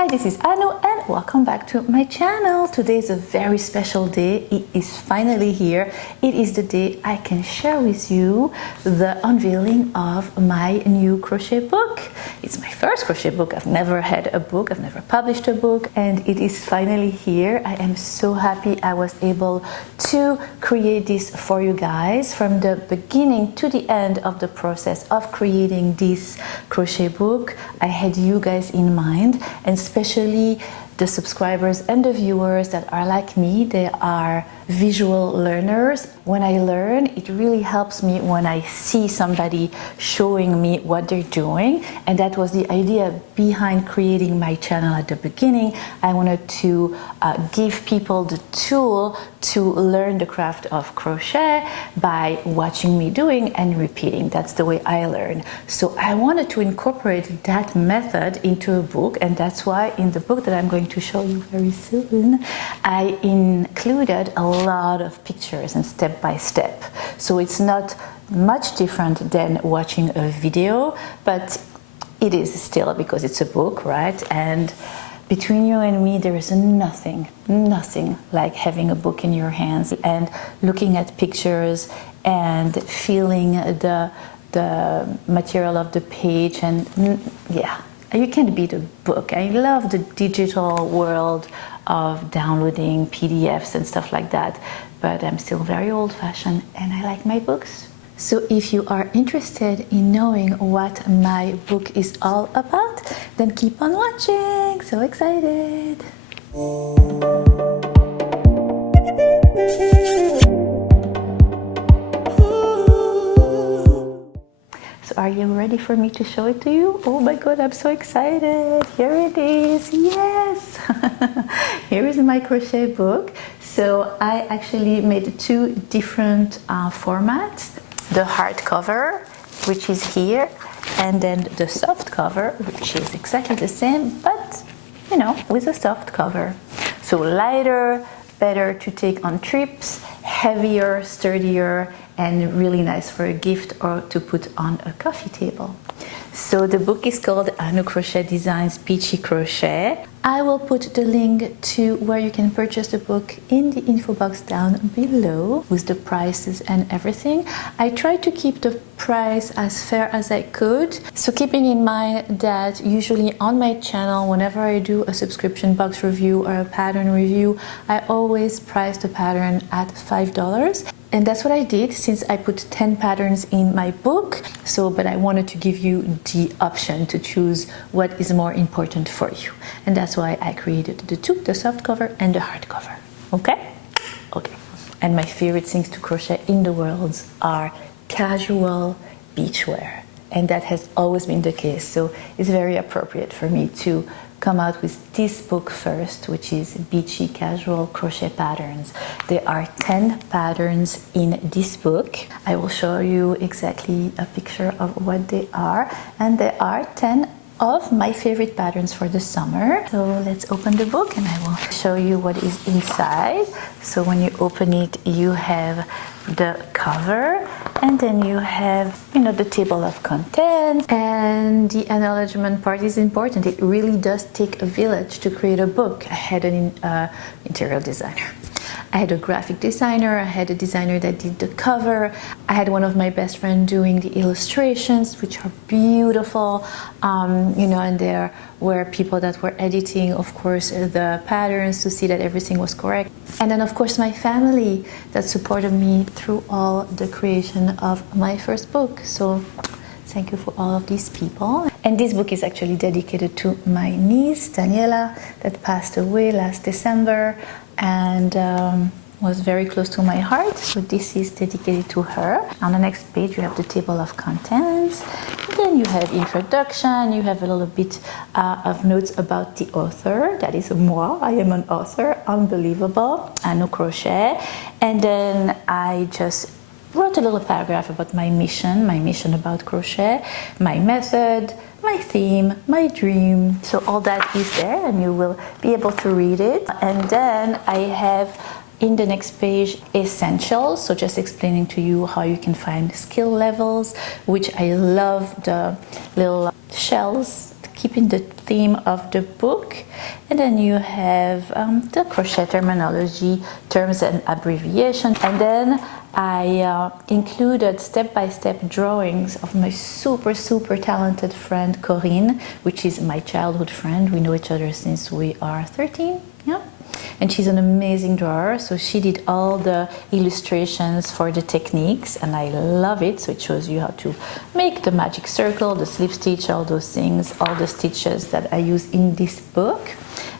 Hi, this is Annoo and welcome back to my channel. Today is a very special day. It is finally here. It is the day I can share with you the unveiling of my new crochet book. It's my first crochet book. I've never had a book. I've never published a book, and it is finally here. I am so happy I was able to create this for you guys from the beginning to the end of the process of creating this crochet book. I had you guys in mind, and especially the subscribers and the viewers that are like me. They are visual learners. When I learn, it really helps me when I see somebody showing me what they're doing, and that was the idea behind creating my channel at the beginning. I wanted to give people the tool to learn the craft of crochet by watching me doing and repeating. That's the way I learn. So I wanted to incorporate that method into a book, and that's why in the book that I'm going to show you very soon, I included a lot of pictures and step by step. So it's not much different than watching a video, but it is still, because it's a book, right? And between you and me, there is nothing like having a book in your hands and looking at pictures and feeling the material of the page. And yeah, you can't beat a book. I love the digital world of downloading PDFs and stuff like that, but I'm still very old-fashioned and I like my books. So if you are interested in knowing what my book is all about, then keep on watching. So excited! So are you ready for me to show it to you? Oh my god, I'm so excited! Here it is! Yes! Here is my crochet book. So I actually made two different formats. The hardcover, which is here, and then the soft cover, which is exactly the same, but you know, with a soft cover. So lighter, better to take on trips, heavier, sturdier, and really nice for a gift or to put on a coffee table. So the book is called AnnooCrochet Designs Beachy Crochet. I will put the link to where you can purchase the book in the info box down below with the prices and everything. I tried to keep the price as fair as I could. So keeping in mind that usually on my channel, whenever I do a subscription box review or a pattern review, I always price the pattern at $5. And that's what I did since I put 10 patterns in my book. So, but I wanted to give you the option to choose what is more important for you. And that's why I created the two, the soft cover and the hard cover. Okay? Okay. And my favorite things to crochet in the world are casual beachwear. And that has always been the case. So it's very appropriate for me to come out with this book first, which is Beachy Casual Crochet Patterns. There are 10 patterns in this book. I will show you exactly a picture of what they are, and there are 10 of my favorite patterns for the summer. So let's open the book and I will show you what is inside. So when you open it, you have the cover, and then you have, you know, the table of contents, and the acknowledgement part is important. It really does take a village to create a book. I had an interior designer, I had a graphic designer, I had a designer that did the cover, I had one of my best friends doing the illustrations, which are beautiful, you know, and there were people that were editing, of course, the patterns to see that everything was correct. And then, of course, my family that supported me through all the creation of my first book. So thank you for all of these people. And this book is actually dedicated to my niece, Daniela, that passed away last December, and was very close to my heart. So this is dedicated to her. On the next page, you have the table of contents. And then you have introduction. You have a little bit of notes about the author. That is moi. I am an author. Unbelievable. AnnooCrochet. And then I just wrote a little paragraph about my mission about crochet, my method, my theme, my dream. So all that is there, and you will be able to read it. And then I have in the next page essentials, so just explaining to you how you can find skill levels, which I love the little shells, keeping the theme of the book. And then you have the crochet terminology, terms and abbreviations. And then I included step-by-step drawings of my super talented friend Corinne, which is my childhood friend. We know each other since we are 13, yeah. And she's an amazing drawer, so she did all the illustrations for the techniques, and I love it. So it shows you how to make the magic circle, the slip stitch, all those things, all the stitches that I use in this book.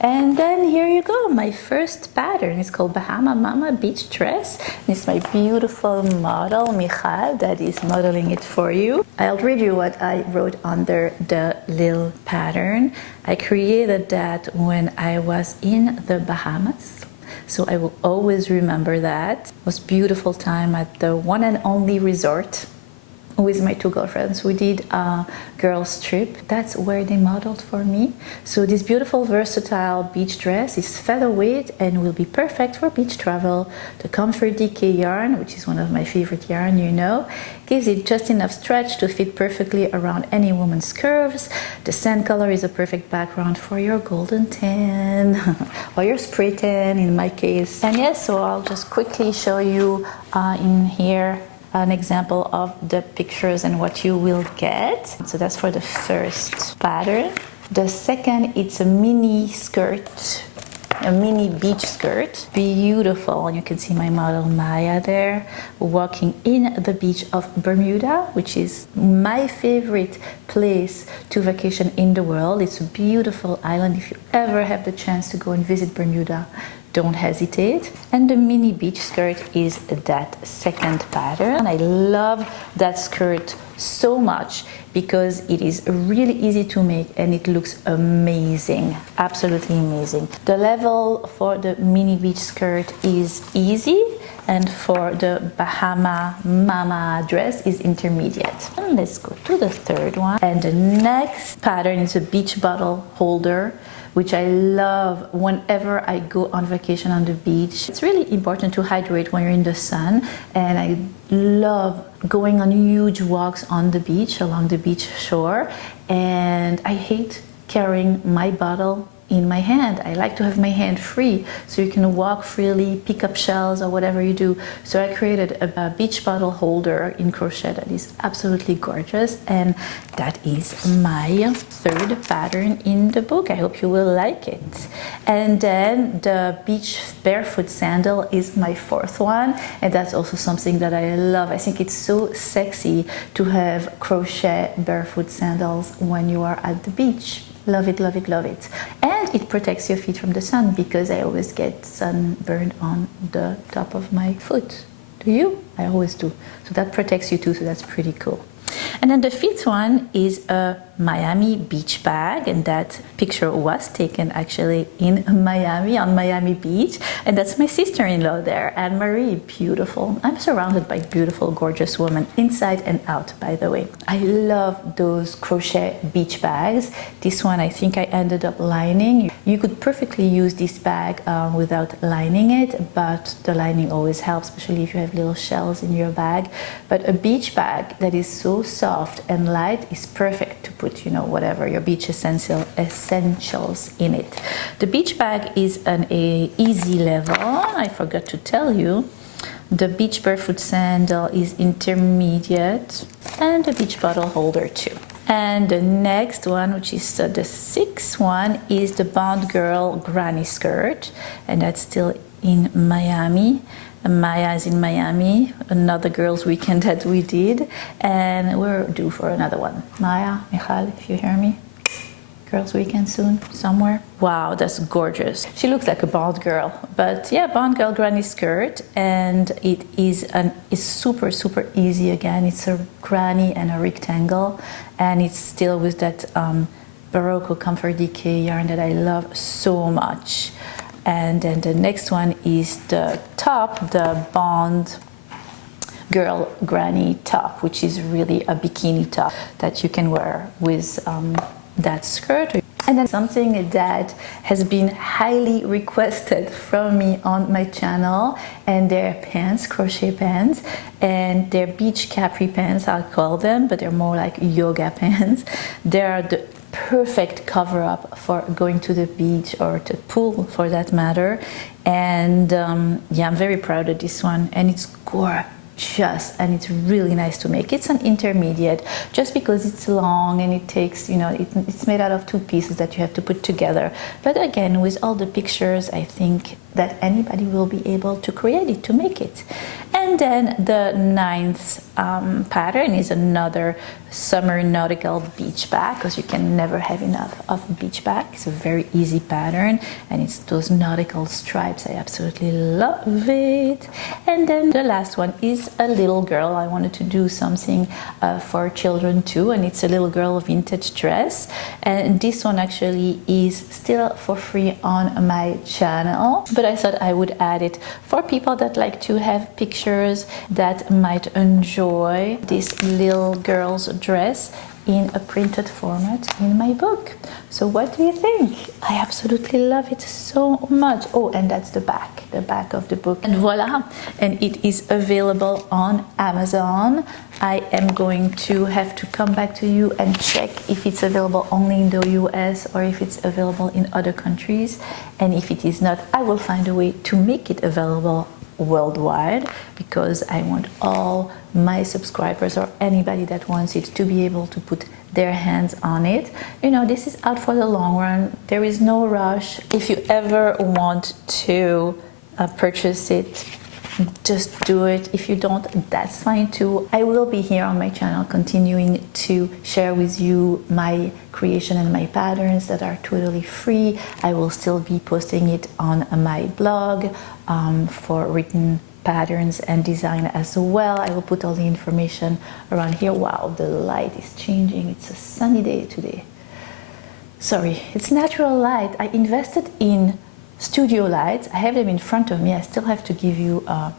And then here you go, my first pattern is called Bahama Mama Beach Dress. It's my beautiful model, Michal, that is modeling it for you. I'll read you what I wrote under the little pattern. I created that when I was in the Bahamas, so I will always remember that. It was a beautiful time at the one and only resort with my two girlfriends. We did a girls trip. That's where they modeled for me. So this beautiful versatile beach dress is featherweight and will be perfect for beach travel. The Comfort Decay yarn, which is one of my favorite yarn, you know, gives it just enough stretch to fit perfectly around any woman's curves. The sand color is a perfect background for your golden tan or your spray tan in my case. And yes, so I'll just quickly show you in here an example of the pictures and what you will get. So that's for the first pattern. The second, it's a mini skirt, a mini beach skirt. Beautiful. You can see my model Maya there walking in the beach of Bermuda, which is my favorite place to vacation in the world. It's a beautiful island. If you ever have the chance to go and visit Bermuda, don't hesitate. And the mini beach skirt is that second pattern. I love that skirt so much because it is really easy to make and it looks amazing, absolutely amazing. The level for the mini beach skirt is easy, and for the Bahama Mama dress is intermediate. And let's go to the third one. And the next pattern is a beach bottle holder, which I love whenever I go on vacation on the beach. It's really important to hydrate when you're in the sun, and I love going on huge walks on the beach, along the beach shore, and I hate carrying my bottle in my hand. I like to have my hand free so you can walk freely, pick up shells or whatever you do. So I created a beach bottle holder in crochet that is absolutely gorgeous, and that is my third pattern in the book. I hope you will like it. And then the beach barefoot sandal is my fourth one, and that's also something that I love. I think it's so sexy to have crochet barefoot sandals when you are at the beach. Love it, love it, love it. And it protects your feet from the sun because I always get sunburned on the top of my foot. Do you? I always do. So that protects you too, so that's pretty cool. And then the fifth one is a Miami beach bag, and that picture was taken actually in Miami, on Miami Beach, and that's my sister-in-law there, Anne-Marie. Beautiful. I'm surrounded by beautiful, gorgeous women inside and out, by the way. I love those crochet beach bags. This one I think I ended up lining. You could perfectly use this bag without lining it, but the lining always helps, especially if you have little shells in your bag. But a beach bag that is so soft and light is perfect to put, you know, whatever your beach essentials in it. The beach bag is an easy level. I forgot to tell you. The beach barefoot sandal is intermediate, and the beach bottle holder too. And the next one, which is the sixth one, is the Bond Girl granny skirt, and that's still in Miami. Maya is in Miami, another girls' weekend that we did, and we're due for another one. Maya, Michal, if you hear me, girls' weekend soon, somewhere. Wow, that's gorgeous. She looks like a Bond girl, but yeah, Bond Girl granny skirt, and it is it's super easy. Again, it's a granny and a rectangle, and it's still with that Baroque Comfort Decay yarn that I love so much. And then the next one is the top, the Bond Girl Granny top, which is really a bikini top that you can wear with that skirt. And then something that has been highly requested from me on my channel, and they're pants, crochet pants, and they're beach capri pants, I'll call them, but they're more like yoga pants. They are the perfect cover up for going to the beach or to pool for that matter. And yeah, I'm very proud of this one, and it's gorgeous and it's really nice to make. It's an intermediate just because it's long and it takes, you know, it's made out of 2 pieces that you have to put together. But again, with all the pictures, I think that anybody will be able to create it, to make it. And then the 9th pattern is another summer nautical beach bag, because you can never have enough of beach bag. It's a very easy pattern, and it's those nautical stripes. I absolutely love it. And then the last one is a little girl. I wanted to do something for children too, and it's a little girl vintage dress. And this one actually is still for free on my channel, but I thought I would add it for people that like to have pictures that might enjoy this little girl's dress in a printed format in my book. So what do you think? I absolutely love it so much. Oh, and that's the back of the book. And voila, and it is available on Amazon. I am going to have to come back to you and check if it's available only in the US or if it's available in other countries. And if it is not, I will find a way to make it available worldwide, because I want all my subscribers or anybody that wants it to be able to put their hands on it. You know, this is out for the long run. There is no rush. If you ever want to purchase it, just do it. If you don't, that's fine too. I will be here on my channel continuing to share with you my creation and my patterns that are totally free. I will still be posting it on my blog for written patterns and design as well. I will put all the information around here. Wow, the light is changing. It's a sunny day today. Sorry, it's natural light. I invested in studio lights. I have them in front of me. I still have to give you a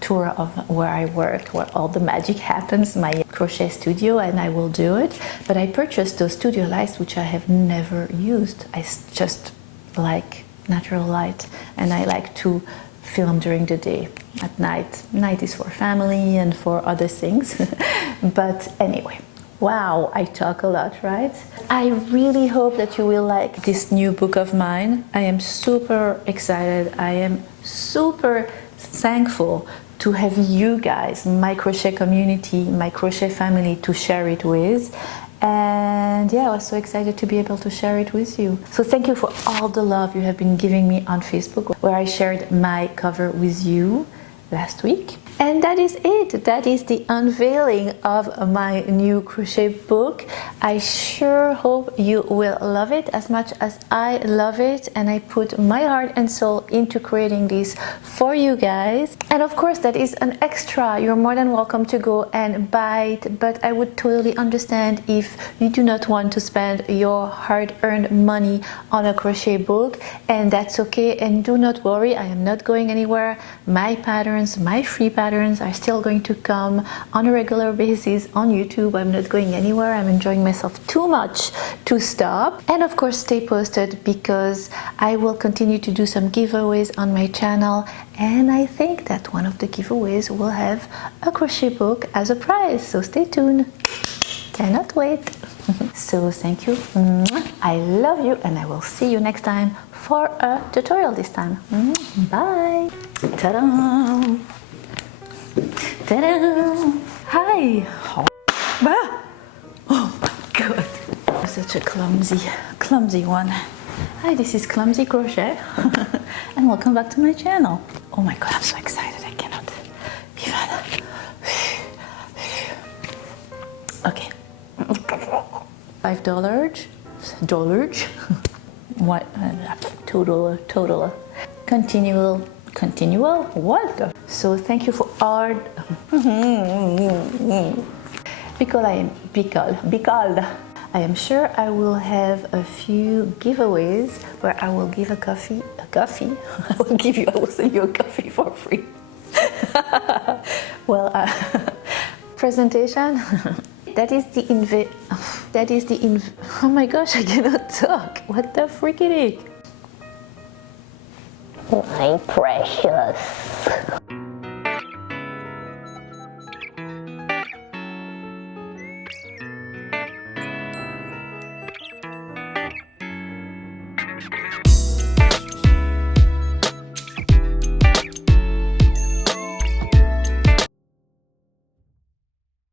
tour of where I work, where all the magic happens, my crochet studio, and I will do it. But I purchased those studio lights, which I have never used. I just like natural light, and I like to film during the day. At night is for family and for other things. But anyway, wow, I talk a lot, right? I really hope that you will like this new book of mine. I am super excited. I am super thankful to have you guys, my crochet community, my crochet family, to share it with. And yeah, I was so excited to be able to share it with you. So thank you for all the love you have been giving me on Facebook, where I shared my cover with you last week. And that is it. That is the unveiling of my new crochet book. I sure hope you will love it as much as I love it, and I put my heart and soul into creating this for you guys. And of course, that is an extra. You're more than welcome to go and buy it, but I would totally understand if you do not want to spend your hard-earned money on a crochet book, and that's okay. And do not worry, I am not going anywhere. My patterns, my free patterns are still going to come on a regular basis on YouTube. I'm not going anywhere. I'm enjoying myself too much to stop. And of course, stay posted, because I will continue to do some giveaways on my channel, and I think that one of the giveaways will have a crochet book as a prize. So stay tuned. Cannot wait. So thank you. I love you, and I will see you next time for a tutorial this time. Bye. Ta-da! Ta-da! Hi! Ah! Oh my god! I'm such a clumsy one. Hi, this is Clumsy Crochet and welcome back to my channel. Oh my god, I'm so excited, I cannot even. Okay. $5. What? Total. Continual? What? So thank you for all. Because I am sure I will have a few giveaways where I will give a coffee. I will send you a coffee for free. Well, presentation. That is the oh my gosh, I cannot talk. What the freaking heck? My precious.